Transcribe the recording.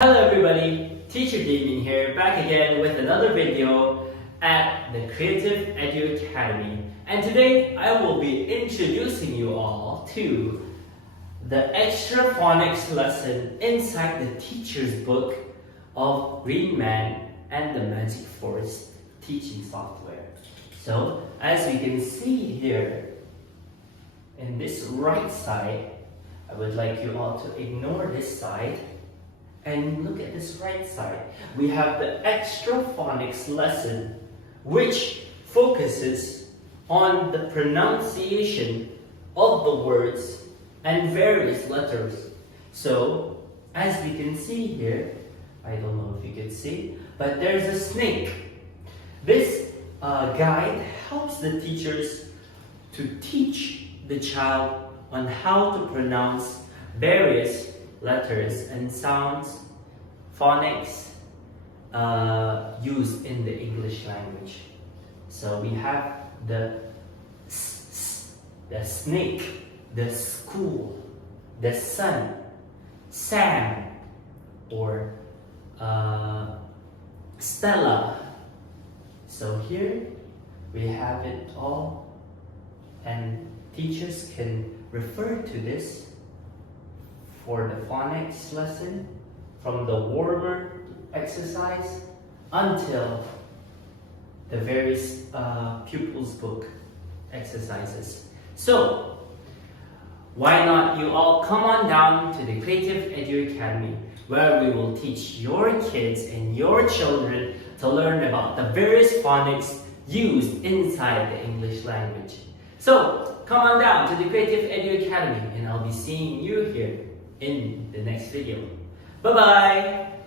Hello everybody, Teacher Damien here, back again with another video at the Creative Edu Academy. And today I will be introducing you all to the extra phonics lesson inside the teacher's book of Green Man and the Magic Forest teaching software. So as you can see here, in this right side, I would like you all to ignore this side and look at this right side. We have the extra phonics lesson, which focuses on the pronunciation of the words and various letters. So, as we can see here, I don't know if you can see, but there's a snake. This guide helps the teachers to teach the child on how to pronounce various letters and sounds, phonics used in the English language. So we have the the snake, the school, the sun, Sam, or Stella. So here we have it all, and teachers can refer to this for the phonics lesson from the warmer exercise until the various pupils book exercises. So why not you all come on down to the Creative Edu Academy, where we will teach your kids and your children to learn about the various phonics used inside the English language. So come on down to the Creative Edu Academy, and I'll be seeing you here in the next video. Bye-bye!